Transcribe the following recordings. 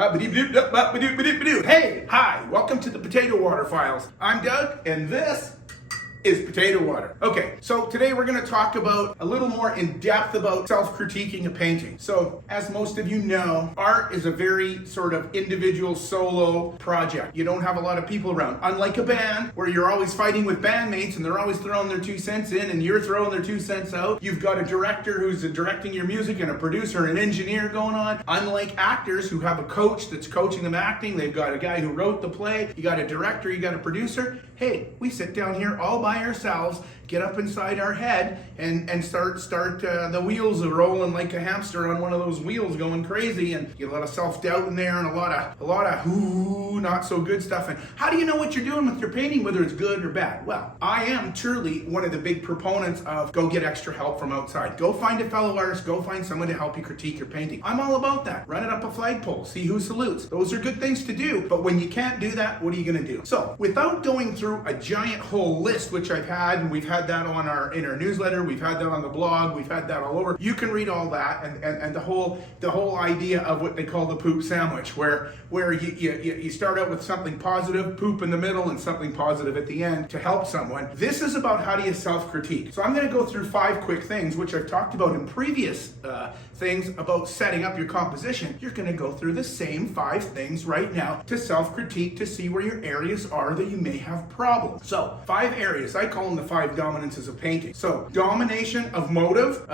Hey, hi, welcome to the Potato Water Files. I'm Doug, and this is Potato Water. Okay, so today we're going to talk about a little more in depth about self-critiquing a painting. So, as most of you know, art is a very sort of individual solo project. You don't have a lot of people around. Unlike a band, where you're always fighting with bandmates and they're always throwing their 2 cents in and you're throwing their 2 cents out. You've got a director who's directing your music and a producer and an engineer going on. Unlike actors who have a coach that's coaching them acting, they've got a guy who wrote the play, you got a director, you got a producer. Hey, we sit down here all by ourselves, get up inside our head and start the wheels are rolling like a hamster on one of those wheels going crazy, and you get a lot of self-doubt in there and a lot of not so good stuff. And how do you know what you're doing with your painting, whether it's good or bad? Well, I am truly one of the big proponents of go get extra help from outside. Go find a fellow artist, go find someone to help you critique your painting. I'm all about that. Run it up a flagpole, see who salutes. Those are good things to do, but when you can't do that, what are you gonna do? So, without going through a giant whole list, which I've had, and we've had that in our newsletter, we've had that on the blog, we've had that all over. You can read all that, and the whole idea of what they call the poop sandwich, where you start out with something positive, poop in the middle, and something positive at the end to help someone. This is about how do you self-critique. So I'm going to go through 5 quick things, which I've talked about in previous things about setting up your composition. You're going to go through the same 5 things right now to self-critique, to see where your areas are that you may have problems. So 5 areas, I call them the 5 dominances of painting. So domination of motive,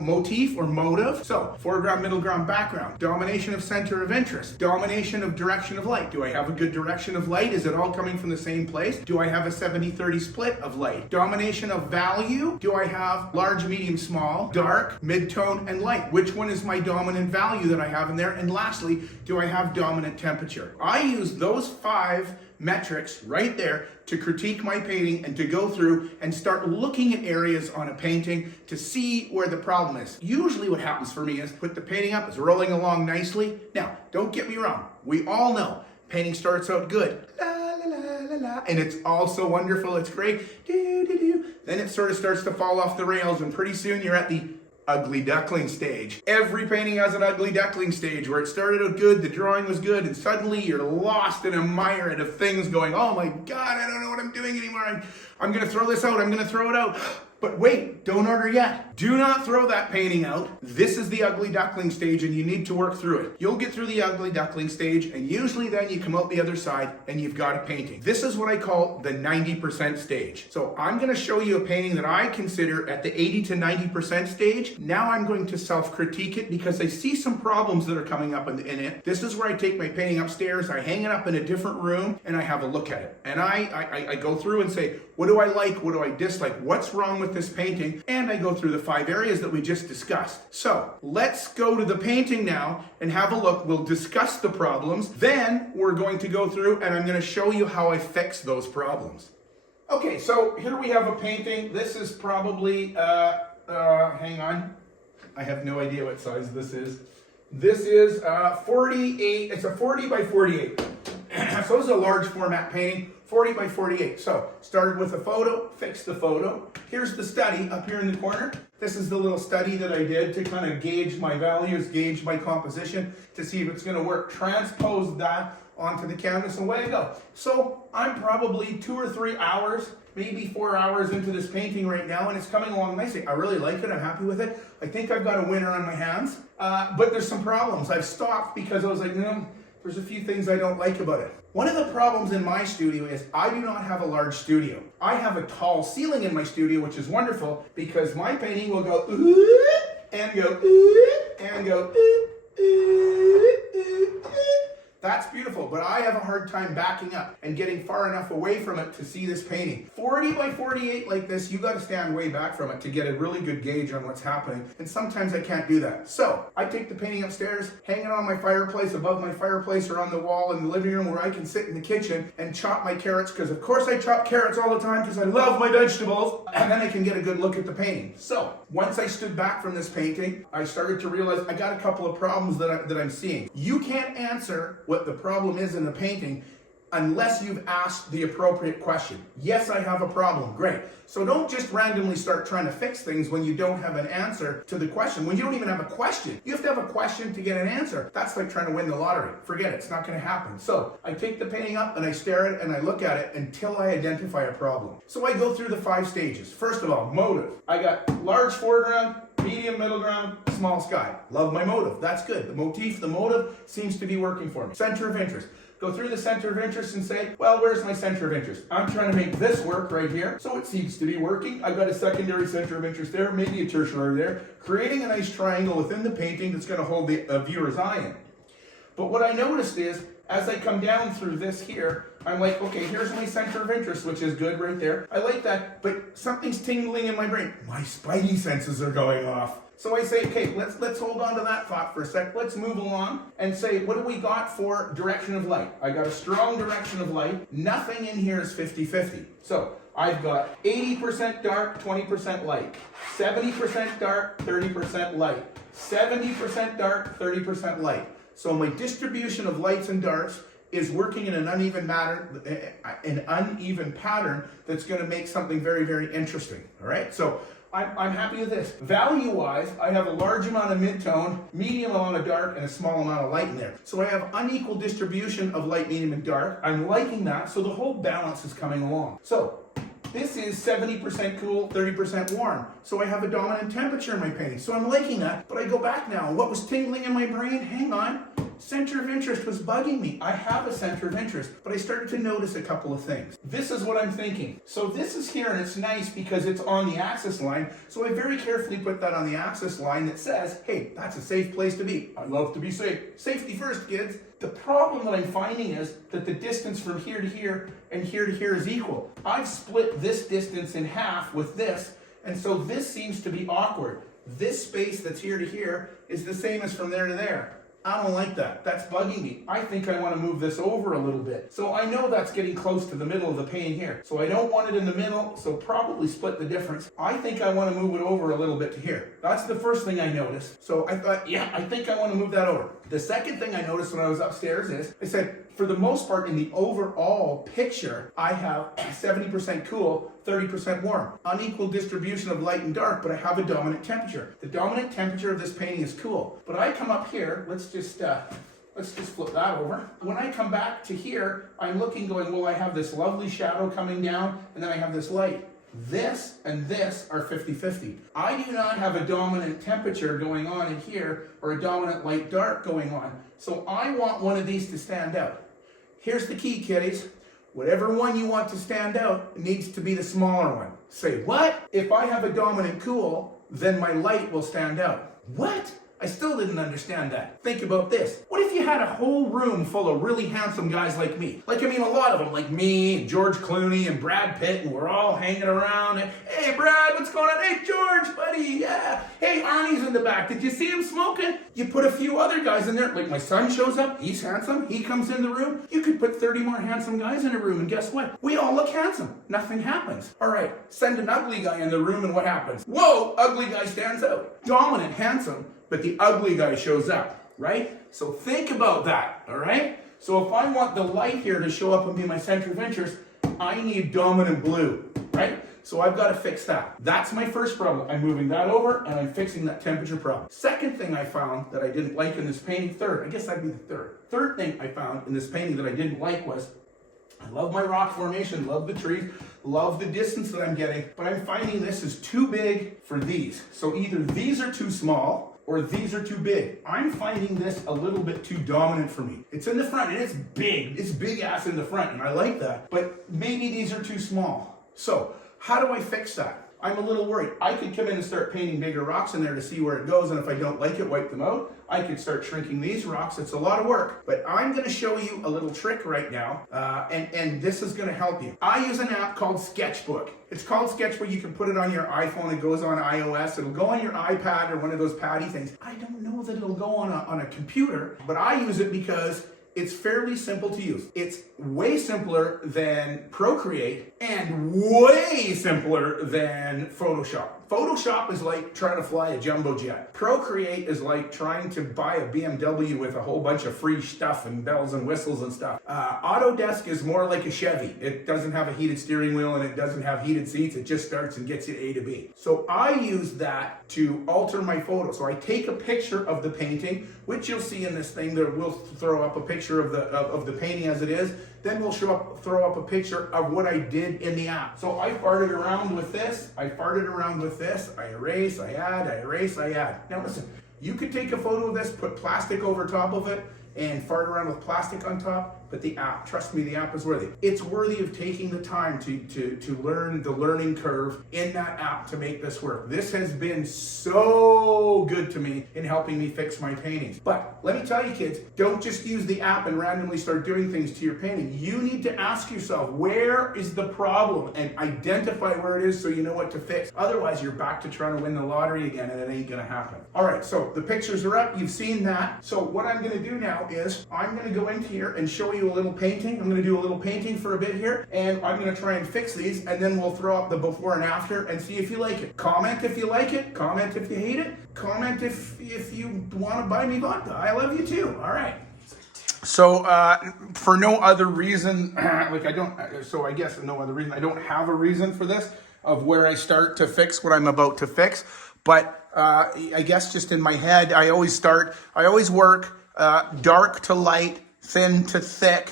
motif or motive. So foreground, middle ground, background. Domination of center of interest. Domination of direction of light. Do I have a good direction of light? Is it all coming from the same place? Do I have a 70-30 split of light? Domination of value. Do I have large, medium, small, dark, mid-tone, and light? Which one is my dominant value that I have in there? And lastly, do I have dominant temperature? I use those 5 metrics right there to critique my painting and to go through and start looking at areas on a painting to see where the problem is. Usually what happens for me is put the painting up, it's rolling along nicely. Now, don't get me wrong. We all know painting starts out good. La, la, la, la, la, and it's all so wonderful, it's great. Do, do, do. Then it sort of starts to fall off the rails, and pretty soon you're at the ugly duckling stage. Every painting has an ugly duckling stage where it started out good, the drawing was good, and suddenly you're lost in a mire of things going, oh my God, I don't know what I'm doing anymore. I'm gonna throw this out, I'm gonna throw it out. But wait, don't order yet. Do not throw that painting out. This is the ugly duckling stage and you need to work through it. You'll get through the ugly duckling stage and usually then you come out the other side and you've got a painting. This is what I call the 90% stage. So I'm gonna show you a painting that I consider at the 80 to 90% stage. Now I'm going to self-critique it because I see some problems that are coming up in it. This is where I take my painting upstairs, I hang it up in a different room and I have a look at it. And I go through and say, what do I like? What do I dislike? What's wrong with this painting? And I go through the 5 areas that we just discussed. So let's go to the painting now and have a look. We'll discuss the problems. Then we're going to go through and I'm going to show you how I fix those problems. Okay, so here we have a painting. This is probably, hang on. I have no idea what size this is. This is 48, it's a 40 by 48. So this is a large format painting. 40 by 48. So, started with a photo, fixed the photo. Here's the study up here in the corner. This is the little study that I did to kind of gauge my values, gauge my composition, to see if it's going to work. Transpose that onto the canvas and away I go. So, I'm probably 2 or 3 hours, maybe 4 hours into this painting right now, and it's coming along nicely. I really like it. I'm happy with it. I think I've got a winner on my hands, but there's some problems. I've stopped because I was like, there's a few things I don't like about it. One of the problems in my studio is I do not have a large studio. I have a tall ceiling in my studio, which is wonderful because my painting will go ooh, and go ooh, and go ooh, ooh, ooh, ooh. That's beautiful, but I have a hard time backing up and getting far enough away from it to see this painting. 40 by 48 like this, you gotta stand way back from it to get a really good gauge on what's happening. And sometimes I can't do that. So I take the painting upstairs, hang it on my fireplace, above my fireplace, or on the wall in the living room where I can sit in the kitchen and chop my carrots, because of course I chop carrots all the time because I love my vegetables. And then I can get a good look at the painting. So once I stood back from this painting, I started to realize I got a couple of problems that I'm seeing. You can't answer what the problem is in the painting unless you've asked the appropriate question. Yes, I have a problem. Great. So don't just randomly start trying to fix things when you don't have an answer to the question. When you don't even have a question. You have to have a question to get an answer. That's like trying to win the lottery. Forget it. It's not going to happen. So I take the painting up and I stare at it and I look at it until I identify a problem. So I go through the 5 stages. First of all, motive. I got large foreground, medium middle ground, small sky. Love my motive. That's good. The motif, the motive seems to be working for me. Center of interest. Go through the center of interest and say, well, where's my center of interest? I'm trying to make this work right here, so it seems to be working. I've got a secondary center of interest there, maybe a tertiary there, creating a nice triangle within the painting that's going to hold the viewer's eye in. But what I noticed is, as I come down through this here, I'm like, okay, here's my center of interest, which is good right there. I like that, but something's tingling in my brain. My spidey senses are going off. So I say, okay, let's hold on to that thought for a sec. Let's move along and say, what do we got for direction of light? I got a strong direction of light. Nothing in here is 50-50. So I've got 80% dark, 20% light. 70% dark, 30% light. 70% dark, 30% light. So my distribution of lights and darks is working in an uneven pattern that's going to make something very, very interesting. All right, so I'm happy with this. Value-wise, I have a large amount of mid-tone, medium amount of dark, and a small amount of light in there. So I have unequal distribution of light, medium, and dark. I'm liking that, so the whole balance is coming along. So this is 70% cool, 30% warm. So I have a dominant temperature in my painting. So I'm liking that, but I go back now. What was tingling in my brain? Hang on. Center of interest was bugging me. I have a center of interest, but I started to notice a couple of things. This is what I'm thinking. So this is here, and it's nice because it's on the axis line. So I very carefully put that on the axis line that says, hey, that's a safe place to be. I love to be safe. Safety first, kids. The problem that I'm finding is that the distance from here to here and here to here is equal. I've split this distance in half with this, and so this seems to be awkward. This space that's here to here is the same as from there to there. I don't like that. That's bugging me. I think I want to move this over a little bit. So I know that's getting close to the middle of the painting here. So I don't want it in the middle, so probably split the difference. I think I want to move it over a little bit to here. That's the first thing I noticed. So I thought, yeah, I think I want to move that over. The second thing I noticed when I was upstairs is, I said, for the most part, in the overall picture, I have 70% cool, 30% warm. Unequal distribution of light and dark, but I have a dominant temperature. The dominant temperature of this painting is cool. But I come up here, let's just flip that over. When I come back to here, I'm looking going, well, I have this lovely shadow coming down, and then I have this light. This and this are 50-50. I do not have a dominant temperature going on in here, or a dominant light dark going on. So I want one of these to stand out. Here's the key, kiddies. Whatever one you want to stand out needs to be the smaller one. Say, what? If I have a dominant cool, then my light will stand out. What? I still didn't understand that. Think about this. What if you had a whole room full of really handsome guys like me? Like, I mean, a lot of them, like me, and George Clooney, and Brad Pitt, and we're all hanging around. And, hey, Brad, what's going on? Hey, George, buddy, yeah. Hey, Arnie's in the back. Did you see him smoking? You put a few other guys in there. Like, my son shows up. He's handsome. He comes in the room. You could put 30 more handsome guys in a room, and guess what? We all look handsome. Nothing happens. All right, send an ugly guy in the room, and what happens? Whoa, ugly guy stands out. Dominant, handsome. But the ugly guy shows up, right? So think about that, all right? So if I want the light here to show up and be my center of interest, I need dominant blue, right? So I've got to fix that. That's my first problem. I'm moving that over and I'm fixing that temperature problem. Second thing I found that I didn't like in this painting, third, I guess that'd be the third. Third thing I found in this painting that I didn't like was, I love my rock formation, love the trees, love the distance that I'm getting, but I'm finding this is too big for these. So either these are too small, or these are too big. I'm finding this a little bit too dominant for me. It's in the front and it's big. It's big ass in the front and I like that, but maybe these are too small. So how do I fix that? I'm a little worried. I could come in and start painting bigger rocks in there to see where it goes, and if I don't like it, wipe them out. I could start shrinking these rocks. It's a lot of work, but I'm going to show you a little trick right now, and this is going to help you. I use an app called Sketchbook. It's called Sketchbook. You can put it on your iPhone. It goes on iOS. It'll go on your iPad or one of those paddy things. I don't know that it'll go on a computer, but I use it because it's fairly simple to use. It's way simpler than Procreate and way simpler than Photoshop. Photoshop is like trying to fly a jumbo jet. Procreate is like trying to buy a BMW with a whole bunch of free stuff and bells and whistles and stuff. Autodesk is more like a Chevy. It doesn't have a heated steering wheel and it doesn't have heated seats. It just starts and gets you A to B. So I use that to alter my photo. So I take a picture of the painting, which you'll see in this thing. That we'll throw up a picture of the painting as it is. Then we'll throw up a picture of what I did in the app. So I farted around with this. I erase, I add, I erase, I add. Now listen, you could take a photo of this, put plastic over top of it, and fart around with plastic on top, but the app, trust me, the app is worthy. It's worthy of taking the time to learn the learning curve in that app to make this work. This has been so good to me in helping me fix my paintings. But let me tell you kids, don't just use the app and randomly start doing things to your painting. You need to ask yourself, where is the problem? And identify where it is so you know what to fix. Otherwise, you're back to trying to win the lottery again and it ain't gonna happen. All right, so the pictures are up, you've seen that. So what I'm gonna do now is I'm going to go into here and show you a little painting. I'm going to do a little painting for a bit here, and I'm going to try and fix these, and then we'll throw up the before and after and see if you like it. Comment if you like it. Comment if you hate it. Comment if you want to buy me vodka. I love you too. All right. So for no other reason, I guess no other reason, I don't have a reason for this of where I start to fix what I'm about to fix. But I guess just in my head, I always work dark to light, thin to thick.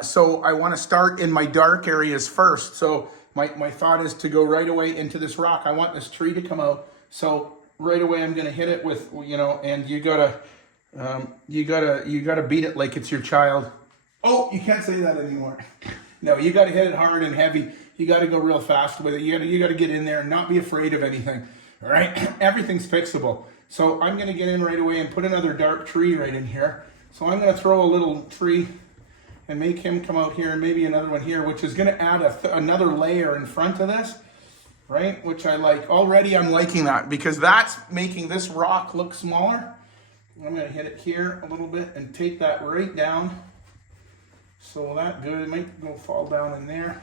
So I want to start in my dark areas first. So my thought is to go right away into this rock. I want this tree to come out. So right away I'm going to hit it with, and you gotta beat it like it's your child. Oh, you can't say that anymore. No, you got to hit it hard and heavy. You got to go real fast with it. You got to get in there and not be afraid of anything. All right, everything's fixable. So I'm going to get in right away and put another dark tree right in here. So I'm going to throw a little tree and make him come out here, and maybe another one here, which is going to add another layer in front of this, right? Which I like. Already I'm liking that because that's making this rock look smaller. I'm going to hit it here a little bit and take that right down. So that good, it might go fall down in there.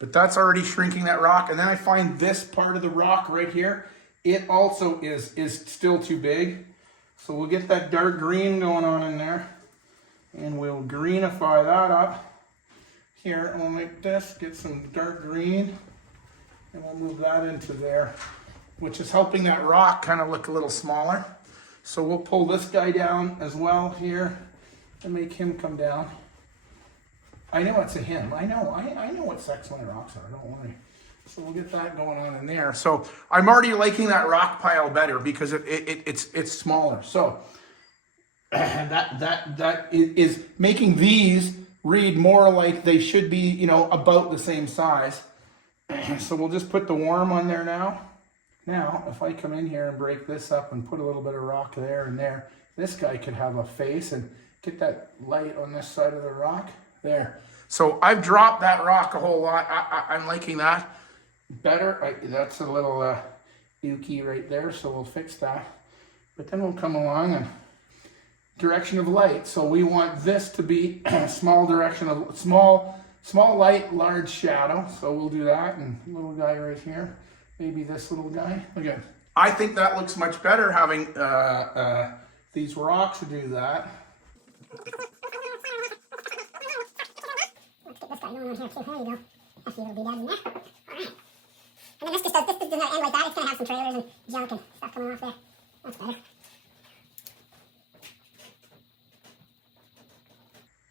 But that's already shrinking that rock. And then I find this part of the rock right here, it also is still too big. So we'll get that dark green going on in there. And we'll greenify that up. Here, and we'll make this, get some dark green. And we'll move that into there, which is helping that rock kind of look a little smaller. So we'll pull this guy down as well here and make him come down. I know it's a him. I know what sex my rocks are. Don't worry. So we'll get that going on in there. So I'm already liking that rock pile better because it's smaller. So that is making these read more like they should be, about the same size. So we'll just put the worm on there now. Now, if I come in here and break this up and put a little bit of rock there and there, this guy could have a face and get that light on this side of the rock. There. So I've dropped that rock a whole lot. I'm liking that better. That's a little dookie right there, so we'll fix that. But then we'll come along and direction of light. So we want this to be small direction of small light, large shadow. So we'll do that, and little guy right here. Maybe this little guy. Again, I think that looks much better having these rocks do that. Let's get this guy going on here too. There you go. I see a little bead in there. Alright. And then this does not end like that. It's going to have some trailers and junk and stuff coming off there. That's better.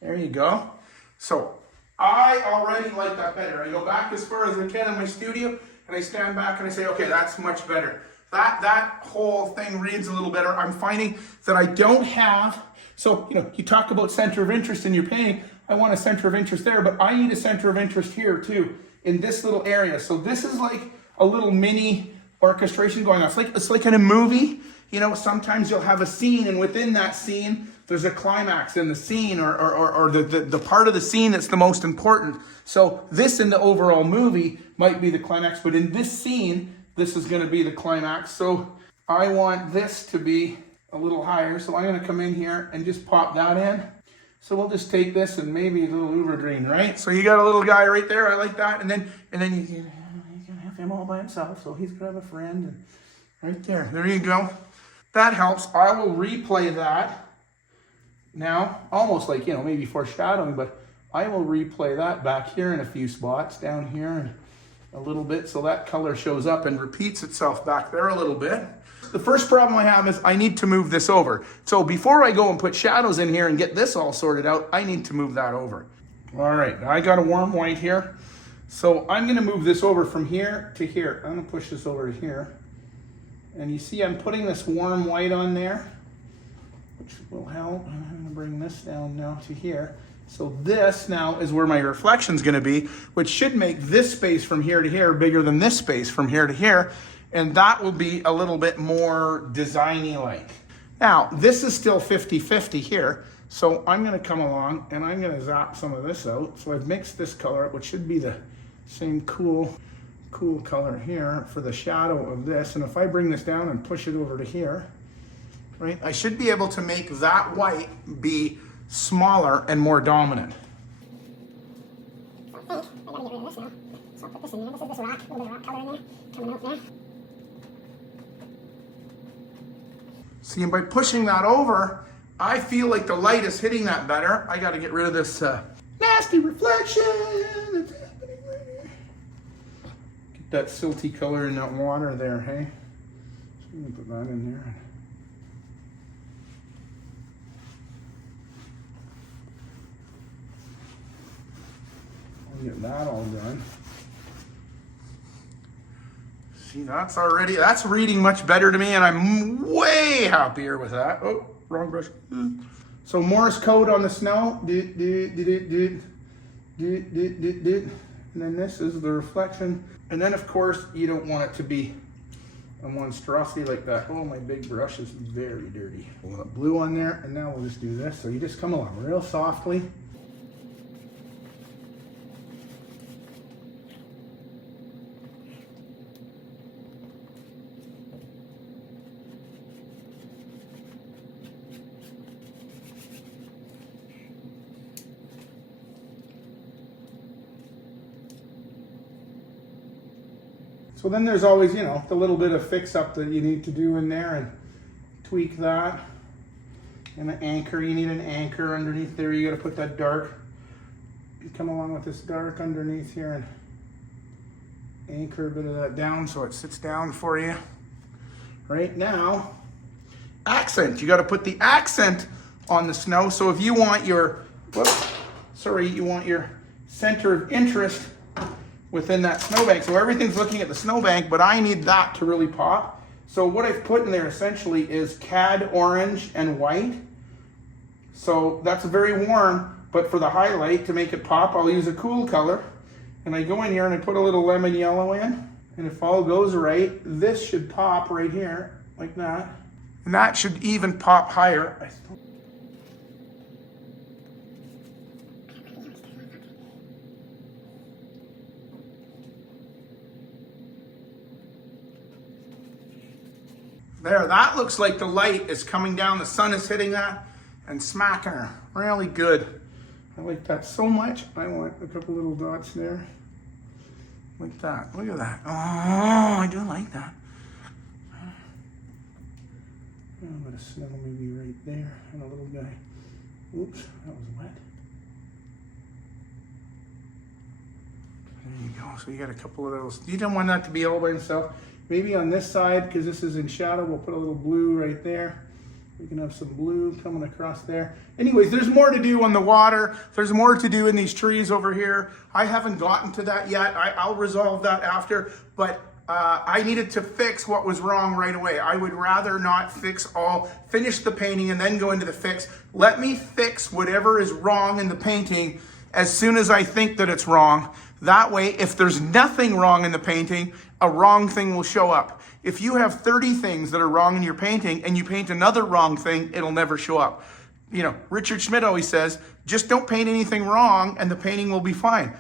There you go. So I already like that better. I go back as far as I can in my studio and I stand back and I say, okay, that's much better. That whole thing reads a little better. I'm finding that I don't have, so you talk about center of interest in your painting. I want a center of interest there, but I need a center of interest here too, in this little area. So this is like a little mini orchestration going on. It's like in a movie, sometimes you'll have a scene, and within that scene, there's a climax in the scene or the part of the scene that's the most important. So this in the overall movie might be the climax, but in this scene, this is going to be the climax. So I want this to be a little higher. So I'm going to come in here and just pop that in. So we'll just take this and maybe a little Foreground, right? So you got a little guy right there. I like that. And then you can have him all by himself. So he's going to have a friend. And right there. There you go. That helps. I will replay that now, almost like, maybe foreshadowing, but I will replay that back here in a few spots, down here and a little bit, so that color shows up and repeats itself back there a little bit. The first problem I have is I need to move this over. So before I go and put shadows in here and get this all sorted out, I need to move that over. All right, I got a warm white here. So I'm gonna move this over from here to here. I'm gonna push this over to here. And you see I'm putting this warm white on there, which will help. I'm gonna bring this down now to here. So this now is where my reflection's gonna be, which should make this space from here to here bigger than this space from here to here. And that will be a little bit more designy like. Now, this is still 50-50 here. So I'm gonna come along and I'm gonna zap some of this out. So I've mixed this color, which should be the same cool color here for the shadow of this. And if I bring this down and push it over to here, right, I should be able to make that white be smaller and more dominant. I think I gotta get rid of this now. So I'll put this in there. This is this rock, a little bit of rock color in there, coming out there. See, and by pushing that over, I feel like the light is hitting that better. I gotta get rid of this nasty reflection that's happening right here. Get that silty color in that water there, hey? So I'm gonna put that in there. Get that all done. See, that's reading much better to me, and I'm way happier with that. Oh, wrong brush. So Morse code on the snow. And then this is the reflection. And then of course you don't want it to be a monstrosity like that. Oh, my big brush is very dirty. We'll put blue on there, and now we'll just do this. So you just come along real softly. So then there's always, the little bit of fix up that you need to do in there and tweak that. And an anchor, you need an anchor underneath there. You gotta put that dark, you come along with this dark underneath here and anchor a bit of that down so it sits down for you. Right now, accent. You gotta put the accent on the snow. So if you want your, you want your center of interest within that snowbank. So everything's looking at the snowbank, but I need that to really pop. So what I've put in there essentially is cad orange and white. So that's very warm, but for the highlight to make it pop, I'll use a cool color. And I go in here and I put a little lemon yellow in. And if all goes right, this should pop right here, like that. And that should even pop higher. There, that looks like the light is coming down. The sun is hitting that and smacking her. Really good. I like that so much. I want a couple little dots there. Like that. Look at that. Oh, I do like that. A bit of snow maybe right there. And a little guy. Oops, that was wet. There you go. So you got a couple of those. You don't want that to be all by himself. Maybe on this side, because this is in shadow, we'll put a little blue right there. We can have some blue coming across there. Anyways, there's more to do on the water. There's more to do in these trees over here. I haven't gotten to that yet. I'll resolve that after, but I needed to fix what was wrong right away. I would rather not finish the painting and then go into the fix. Let me fix whatever is wrong in the painting as soon as I think that it's wrong. That way, if there's nothing wrong in the painting, a wrong thing will show up. If you have 30 things that are wrong in your painting and you paint another wrong thing, it'll never show up. Richard Schmidt always says, just don't paint anything wrong and the painting will be fine.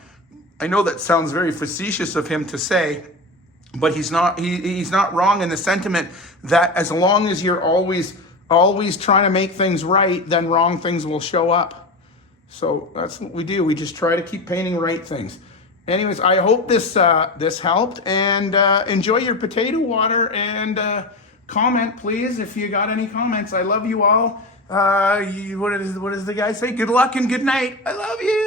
I know that sounds very facetious of him to say, but he's not wrong in the sentiment that as long as you're always always trying to make things right, then wrong things will show up. So that's what we do. We just try to keep painting right things. Anyways, I hope this helped, and enjoy your potato water, and comment please if you got any comments. I love you all. What does the guy say? Good luck and good night. I love you.